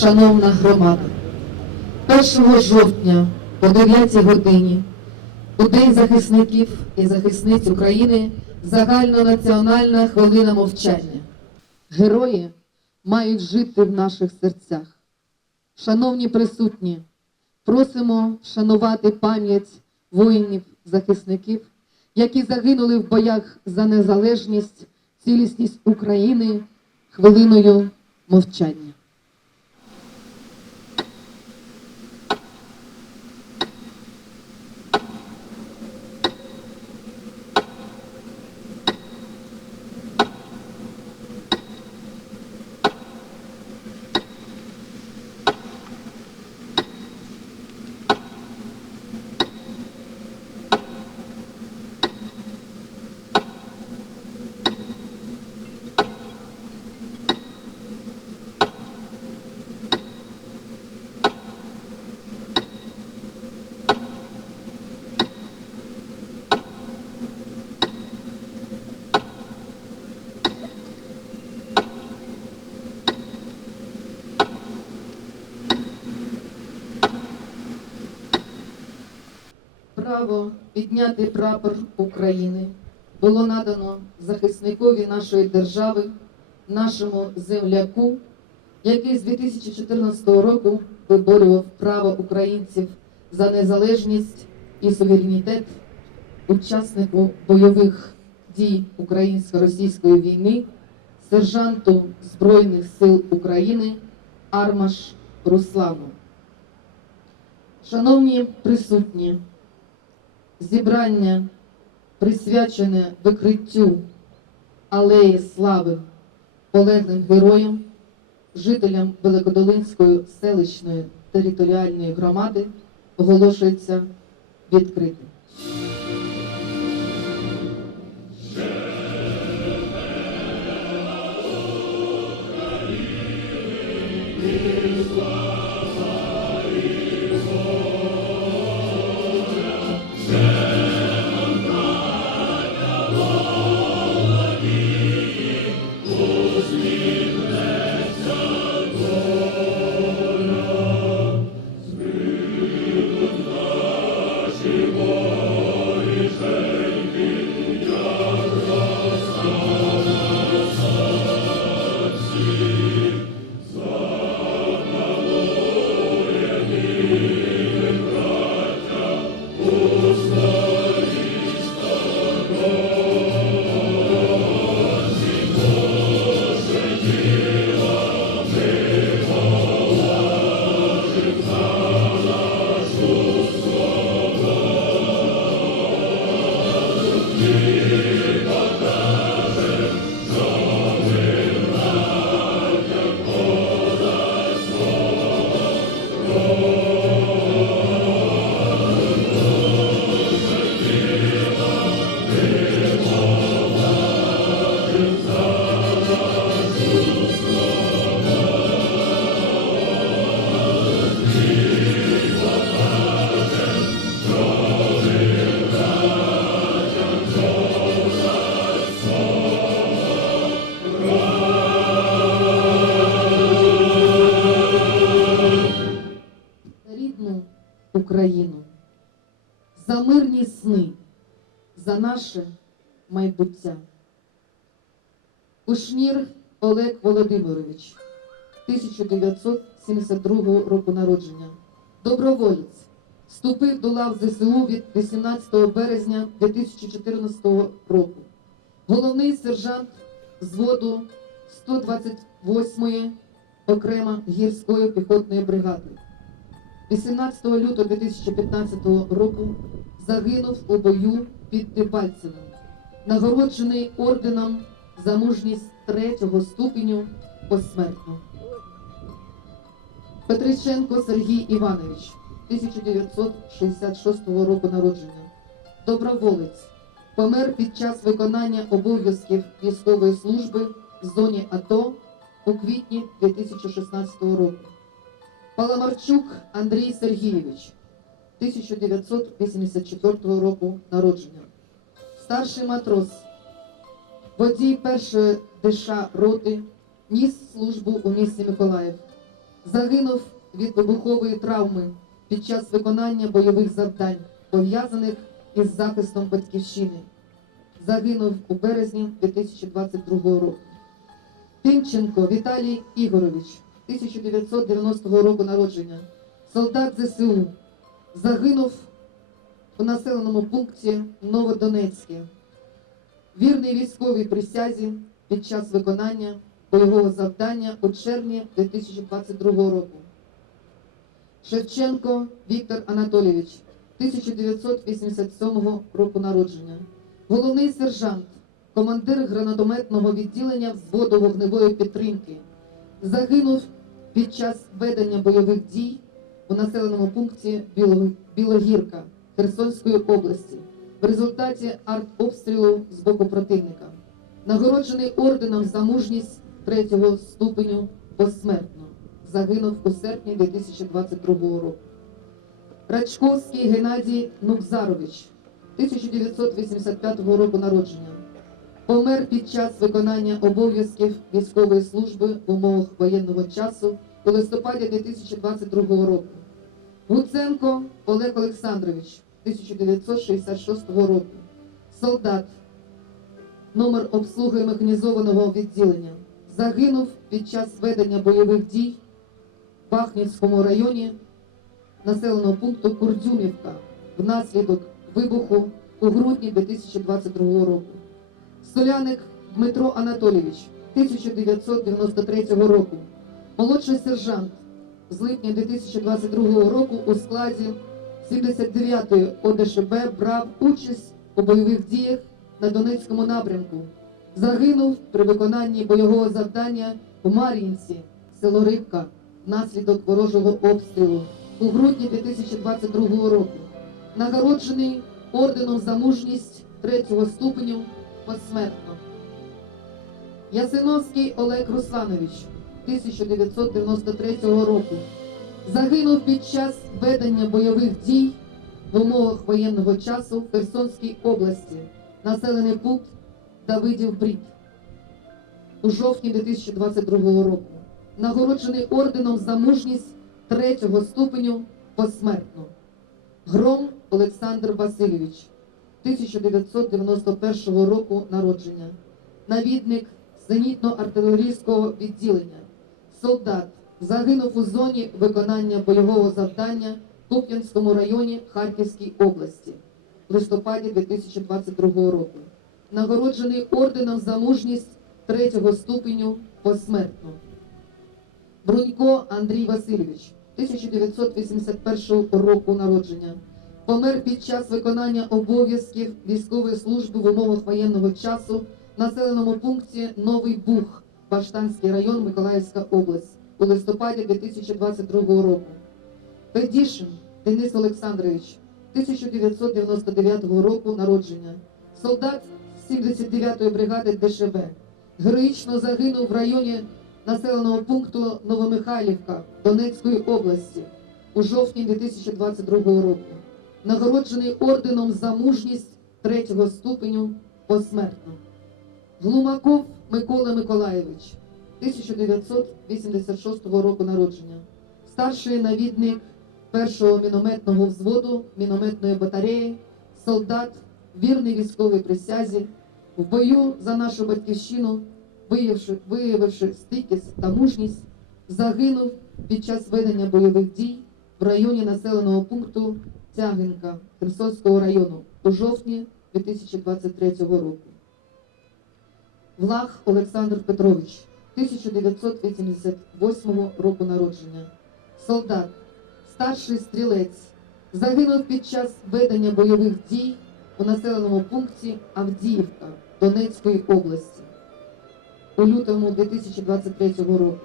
шановна громада, 1 жовтня о 9 годині у День захисників і захисниць України загальнонаціональна хвилина мовчання. Герої мають жити в наших серцях. Шановні присутні, просимо вшанувати пам'ять воїнів-захисників, які загинули в боях за незалежність, цілісність України хвилиною мовчання. Право підняти прапор України було надано захисникові нашої держави, нашому земляку, який з 2014 року виборював право українців за незалежність і суверенітет, учаснику бойових дій українсько-російської війни, сержанту Збройних сил України Армаш Руслану. Шановні присутні, зібрання присвячене викриттю алеї слави полеглим героям, жителям Великодолинської селищної територіальної громади оголошується відкритим. За наше майбуття. Кушнір Олег Володимирович, 1972 року народження, доброволець, вступив до лав ЗСУ від 18 березня 2014 року. Головний сержант взводу 128-ї окремо гірської піхотної бригади. 18 лютого 2015 року загинув у бою під Дебальцевим, нагороджений орденом за мужність третього ступеню посмертно. Петриченко Сергій Іванович, 1966 року народження, доброволець, помер під час виконання обов'язків військової служби в зоні АТО у квітні 2016 року. Паламарчук Андрій Сергійович, 1984 року народження. Старший матрос, водій першої ДШ роти, ніс службу у місті Миколаїв. Загинув від вибухової травми під час виконання бойових завдань, пов'язаних із захистом батьківщини. Загинув у березні 2022 року. Тимченко Віталій Ігорович, 1990 року народження, солдат ЗСУ, загинув у населеному пункті Новодонецьке. Вірний військовій присязі під час виконання бойового завдання у червні 2022 року. Шевченко Віктор Анатолійович, 1987 року народження, головний сержант, командир гранатометного відділення взводу вогневої підтримки, загинув під час ведення бойових дій у населеному пункті Білогірка Херсонської області в результаті артобстрілу з боку противника. Нагороджений орденом за мужність третього ступеню посмертно. Загинув у серпні 2022 року. Рачковський Геннадій Нукзарович, 1985 року народження. Помер під час виконання обов'язків військової служби в умовах воєнного часу у листопаді 2022 року. Гуценко Олег Олександрович, 1966 року. Солдат, номер обслуги механізованого відділення. Загинув під час ведення бойових дій в Бахнівському районі населеного пункту Курдюмівка внаслідок вибуху у грудні 2022 року. Соляник Дмитро Анатолійович, 1993 року. Молодший сержант з липня 2022 року у складі 79-ї ОДШБ брав участь у бойових діях на Донецькому напрямку. Загинув при виконанні бойового завдання у Мар'їнці, село Рибка, внаслідок ворожого обстрілу у грудні 2022 року. Нагороджений орденом за мужність третього ступеню посмертно. Ясиновський Олег Русланович, 1993 року. Загинув під час ведення бойових дій в умовах воєнного часу в Херсонській області, населений пункт Давидів Брід у жовтні 2022 року. Нагороджений орденом за мужність третього ступеню посмертно. Гром Олександр Васильович, 1991 року народження, навідник зенітно-артилерійського відділення, солдат, загинув у зоні виконання бойового завдання в Куп'янському районі Харківській області в листопаді 2022 року. Нагороджений орденом за мужність третього ступеню посмертно. Брунько Андрій Васильович, 1981 року народження. Помер під час виконання обов'язків військової служби в умовах воєнного часу в населеному пункті Новий Буг, Баштанський район, Миколаївська область у листопаді 2022 року. Федішин Денис Олександрович, 1999 року народження. Солдат 79-ї бригади ДШБ. Героїчно загинув в районі населеного пункту Новомихайлівка Донецької області у жовтні 2022 року. Нагороджений орденом за мужність третього ступеню посмертно. Глумаков Микола Миколаєвич, 1986 року народження. Старший навідник першого мінометного взводу мінометної батареї, солдат, вірний військовій присязі, в бою за нашу батьківщину, виявивши, виявивши стійкість та мужність, загинув під час ведення бойових дій в районі населеного пункту Тягинка Херсонського району у жовтні 2023 року. Влах Олександр Петрович, 1988 року народження. Солдат, старший стрілець, загинув під час ведення бойових дій у населеному пункті Авдіївка Донецької області у лютому 2023 року.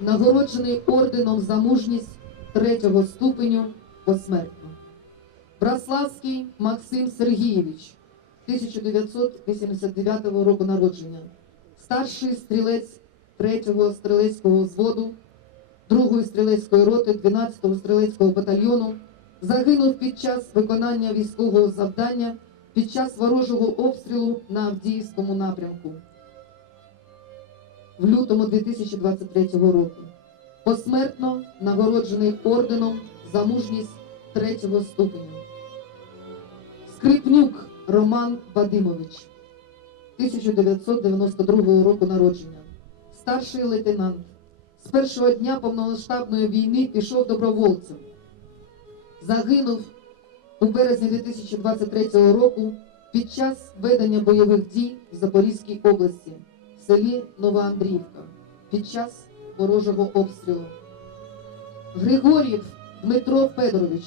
Нагороджений орденом за мужність третього ступеню посмертно. Браславський Максим Сергійович, 1989 року народження, старший стрілець 3-го стрілецького взводу, 2-ї стрілецької роти, 12-го стрілецького батальйону, загинув під час виконання військового завдання під час ворожого обстрілу на Авдіївському напрямку в лютому 2023 року. Посмертно нагороджений орденом за мужність третього ступеня. Скрипнюк Роман Вадимович, 1992 року народження, старший лейтенант. З першого дня повномасштабної війни пішов добровольцем. Загинув у березні 2023 року під час ведення бойових дій в Запорізькій області в селі Новоандріївка під час ворожого обстрілу. Григорів Дмитро Федорович,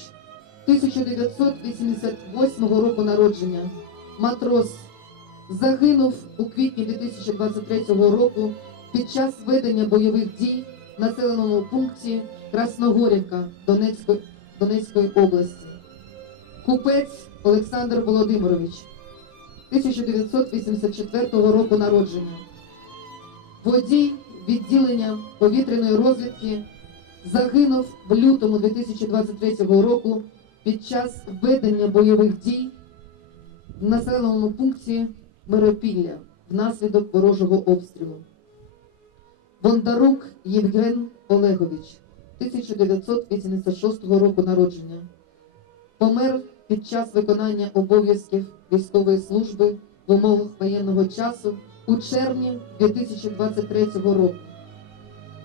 1988 року народження, матрос, загинув у квітні 2023 року під час ведення бойових дій в населеному пункті Красногорівка Донецької, Донецької області. Купець Олександр Володимирович, 1984 року народження. Водій відділення повітряної розвідки загинув в лютому 2023 року під час ведення бойових дій в населеному пункті Миропілля внаслідок ворожого обстрілу. Бондарук Євген Олегович, 1986 року народження. Помер під час виконання обов'язків військової служби в умовах воєнного часу у червні 2023 року.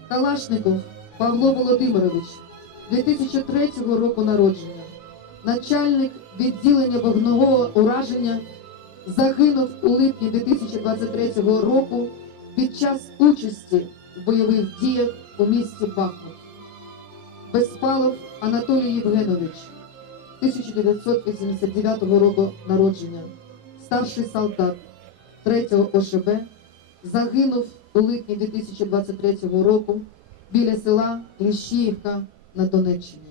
Калашников Павло Володимирович, 2003 року народження, начальник відділення вогнового ураження, загинув у липні 2023 року під час участі в бойових діях у місті Бахмут. Безпалов Анатолій Євгенович, 1989 року народження, старший солдат 3-го ОШБ, загинув у липні 2023 року біля села Кліщіївка на Донеччині.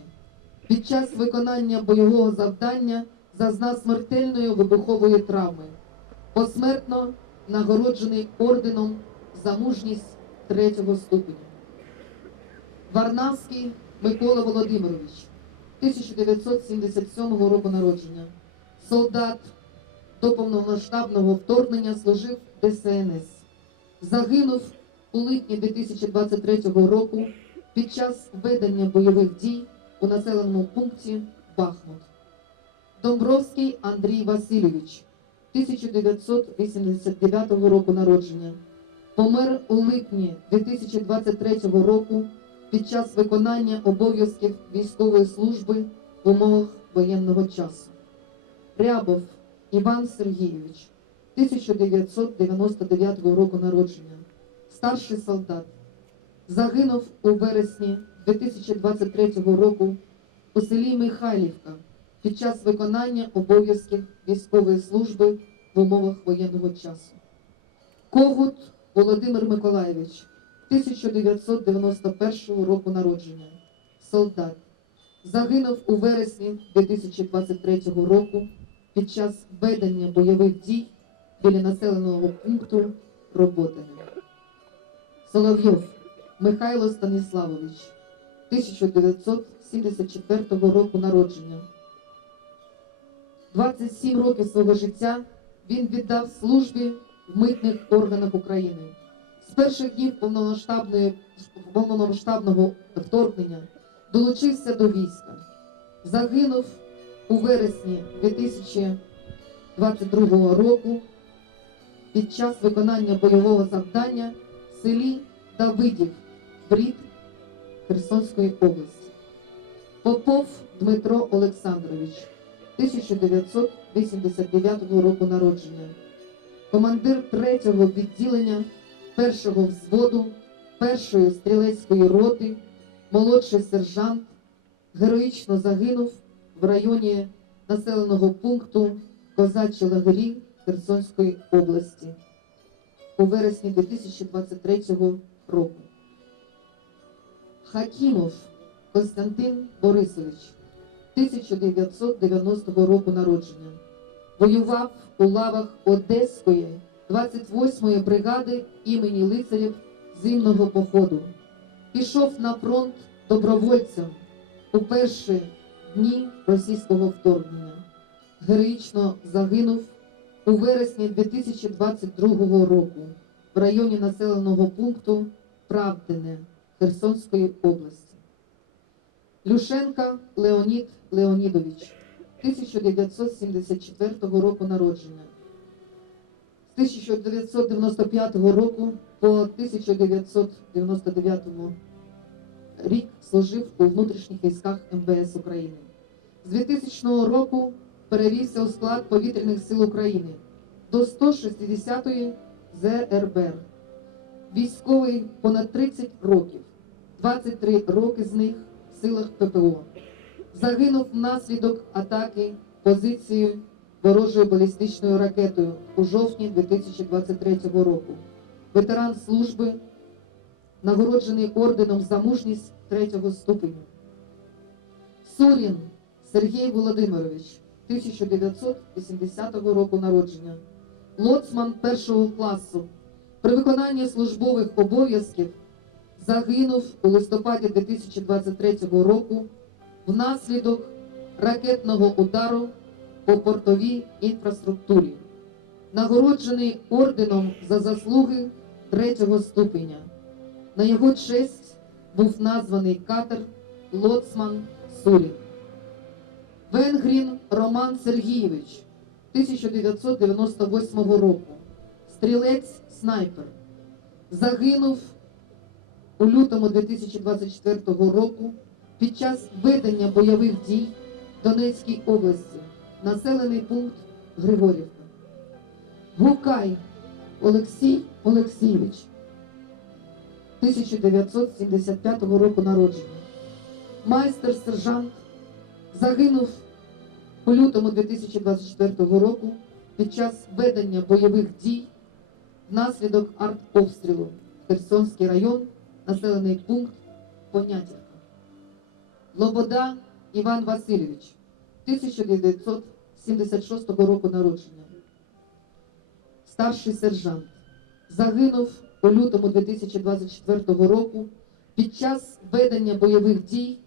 Під час виконання бойового завдання зазнав смертельної вибухової травми. Посмертно нагороджений орденом за мужність третього ступеня. Варнавський Микола Володимирович, 1977 року народження. Солдат до повномасштабного вторгнення служив ДСНС. Загинув у липні 2023 року під час ведення бойових дій у населеному пункті Бахмут. Домбровський Андрій Васильович, 1989 року народження. Помер у липні 2023 року під час виконання обов'язків військової служби в умовах воєнного часу. Рябов Іван Сергійович, 1999 року народження, старший солдат, загинув у вересні 2023 року у селі Михайлівка під час виконання обов'язків військової служби в умовах воєнного часу. Когут Володимир Миколаєвич, 1991 року народження, солдат, загинув у вересні 2023 року під час ведення бойових дій біля населеного пункту Роботине. Соловйов Михайло Станіславович, 1974 року народження. 27 років свого життя він віддав службі в митних органах України. З перших днів повномасштабного вторгнення долучився до війська. Загинув у вересні 2022 року під час виконання бойового завдання в селі Давидів, Брід Херсонської області. Попов Дмитро Олександрович, 1989 року народження, командир 3-го відділення 1-го взводу 1-ї стрілецької роти, молодший сержант, героїчно загинув в районі населеного пункту Козачі лагері Херсонської області у вересні 2023 року. Хакімов Константин Борисович, 1990 року народження. Воював у лавах Одеської 28-ї бригади імені лицарів зимного походу. Пішов на фронт добровольцем у перші дні російського вторгнення. Героїчно загинув у вересні 2022 року в районі населеного пункту Правдине Херсонської області. Люшенка Леонід Леонідович, 1974 року народження. З 1995 року по 1999 рік служив у внутрішніх військах МВС України. З 2000 року перевівся у склад повітряних сил України до 160-ї ЗРБР. Військовий понад 30 років, 23 роки з них в силах ППО. Загинув внаслідок атаки позиції ворожою балістичною ракетою у жовтні 2023 року. Ветеран служби, нагороджений орденом за мужність третього ступеню. Сурін Сергій Володимирович, 1980 року народження, лоцман першого класу. При виконанні службових обов'язків загинув у листопаді 2023 року внаслідок ракетного удару по портовій інфраструктурі, нагороджений орденом за заслуги третього ступеня. На його честь був названий катер Лоцман Сурін. Венгрін Роман Сергійович 1998 року. Стрілець снайпер. Загинув у лютому 2024 року під час ведення бойових дій в Донецькій області, населений пункт Григорівка. Гукай Олексій Олексійович 1975 року народження. Майстер сержант загинув у лютому 2024 року під час ведення бойових дій внаслідок артобстрілу Херсонський район, населений пункт Понятівка. Лобода Іван Васильович 1976 року народження. Старший сержант загинув у лютому 2024 року під час ведення бойових дій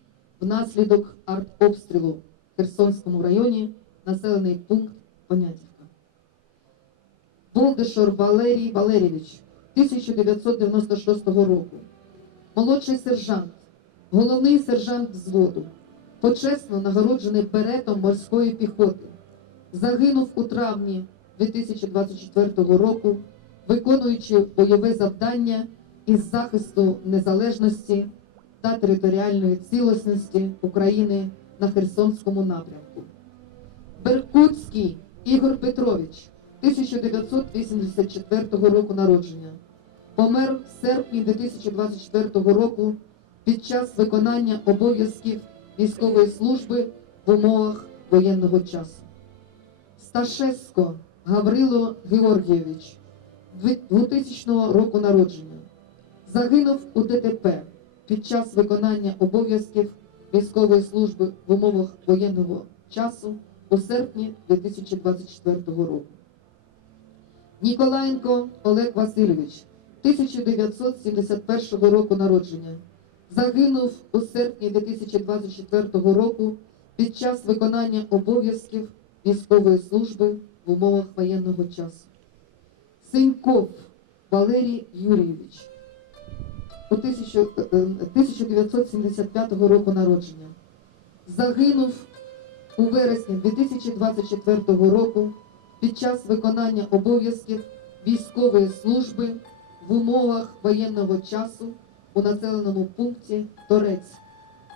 внаслідок артобстрілу в Херсонському районі, населений пункт Понятівка. Болдишор Валерій Валерійович 1996 року. Молодший сержант, головний сержант взводу, почесно нагороджений беретом морської піхоти. Загинув у травні 2024 року, виконуючи бойове завдання із захисту незалежності та територіальної цілісності України на Херсонському напрямку. Беркутський Ігор Петрович 1984 року народження. Помер в серпні 2024 року під час виконання обов'язків військової служби в умовах воєнного часу. Сташеско Гаврило Георгійович 2000 року народження. Загинув у ДТП під час виконання обов'язків військової служби в умовах воєнного часу у серпні 2024 року. Ніколаєнко Олег Васильович 1971 року народження. Загинув у серпні 2024 року під час виконання обов'язків військової служби в умовах воєнного часу. Синьков Валерій Юрійович у 1000 е, 1975 року народження. Загинув у вересні 2024 року під час виконання обов'язків військової служби в умовах воєнного часу у населеному пункті Торець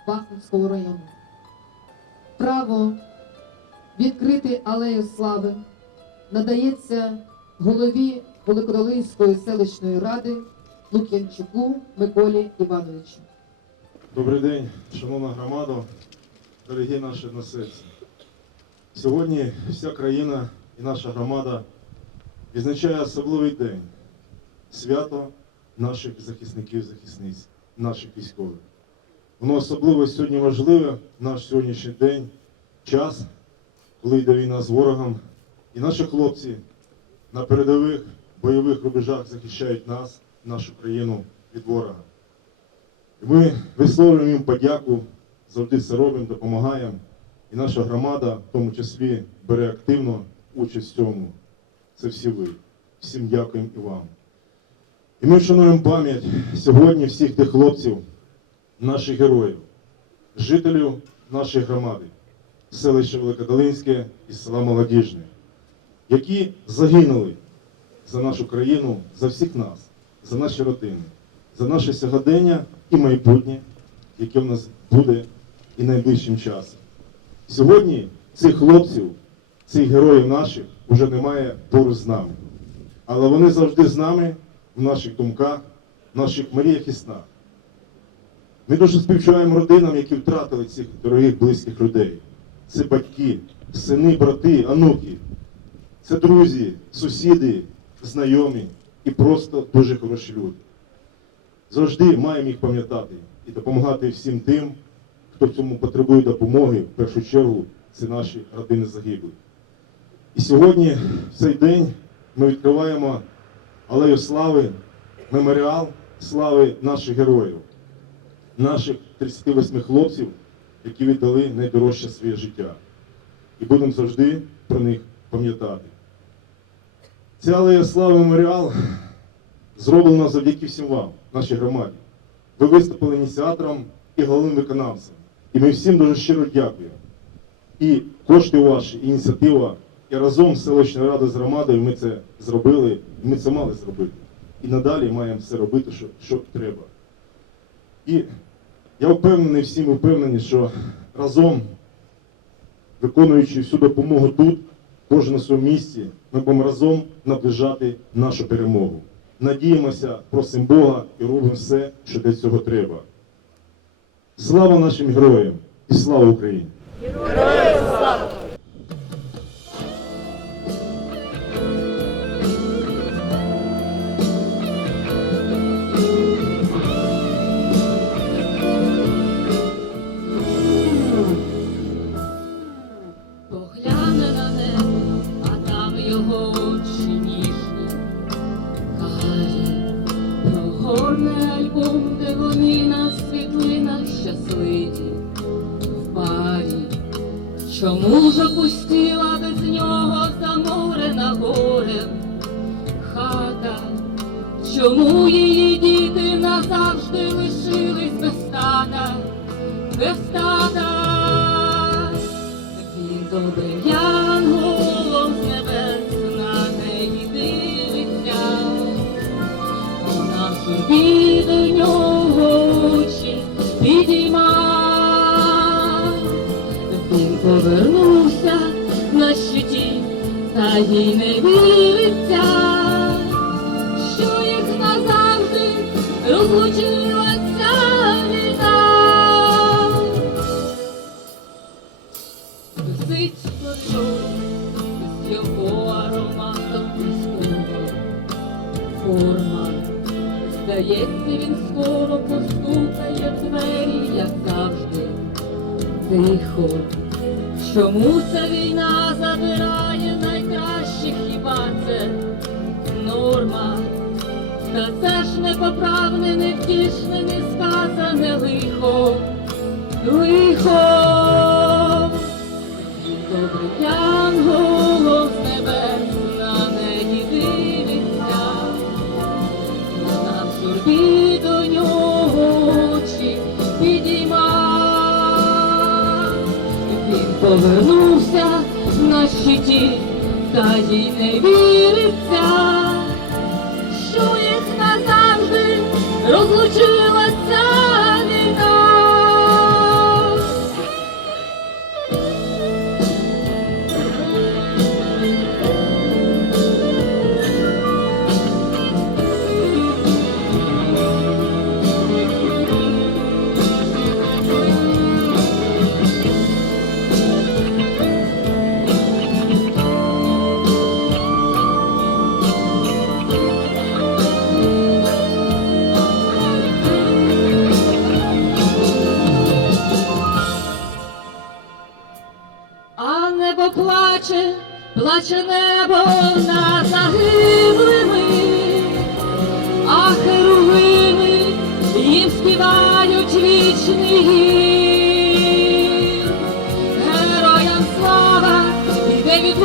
Бахмутського району. Право відкрити алею слави надається голові Великодолинської селищної ради Лук'янчуку Миколі Івановичу. Добрий день, шановна громада, дорогі наші односельці. Сьогодні вся країна і наша громада відзначає особливий день свято наших захисників, захисниць, наших військових. Воно особливо сьогодні важливе, наш сьогоднішній день, час, коли йде війна з ворогом, і наші хлопці на передових бойових рубежах захищають нас, нашу країну від ворога. І Ми висловлюємо їм подяку, завжди це робимо, допомагаємо. І наша громада, в тому числі, бере активно участь в цьому. Це всі ви. Всім дякуємо і вам. І ми вшануємо пам'ять сьогодні всіх тих хлопців, наших героїв, жителів нашої громади, селища Великодолинське і села Молодіжне, які загинули за нашу країну, за всіх нас, за наші родини, за наше сьогодення і майбутнє, яке в нас буде і найближчим часом. Сьогодні цих хлопців, цих героїв наших вже немає поруч з нами. Але вони завжди з нами в наших думках, в наших мріях і снах. Ми дуже співчуваємо родинам, які втратили цих дорогих близьких людей. Це батьки, сини, брати, онуки. Це друзі, сусіди, знайомі і просто дуже хороші люди. Завжди маємо їх пам'ятати і допомагати всім тим, хто в цьому потребує допомоги. В першу чергу це наші родини загиблих. І сьогодні, в цей день, ми відкриваємо алею слави, меморіал слави наших героїв, наших 38 хлопців, які віддали найдорожче своє життя. І будемо завжди про них пам'ятати. Ця алея слави меморіал зроблена завдяки всім вам, нашій громаді. Ви виступили ініціатором і головним виконавцем. І ми всім дуже щиро дякуємо. І кошти ваші, ініціатива, і разом з селищною радою з громадою ми це зробили, ми це мали зробити. І надалі маємо все робити, що, що треба. І я впевнений, всі ми впевнені, що разом, виконуючи всю допомогу тут, кожен на своєму місці, ми будемо разом наближати нашу перемогу. Надіємося, просимо Бога і робимо все, що для цього треба. Слава нашим героям і слава Україні! Погляне Чому ж опустіла без нього заморена горем хата? Чому її діти назавжди лишились без тата, без тата? Він добрим янголом з небес на неї дивиться, вона собі до нього очі підійма. Повернувся на щиті, та їй не віриться, що їх назавжди розлучила ця війна. Висить коридор з його ароматом близького форма. Здається, він скоро постукає в двері, як завжди. Тихо. Чому ця війна забирає найкращих, хіба це норма? Та це ж непоправне, невтішне, несказане лихо, лихо. Добрий янголом повернувся на щиті, та їй не віриться, співають вічний гімн. Героям слава, іде від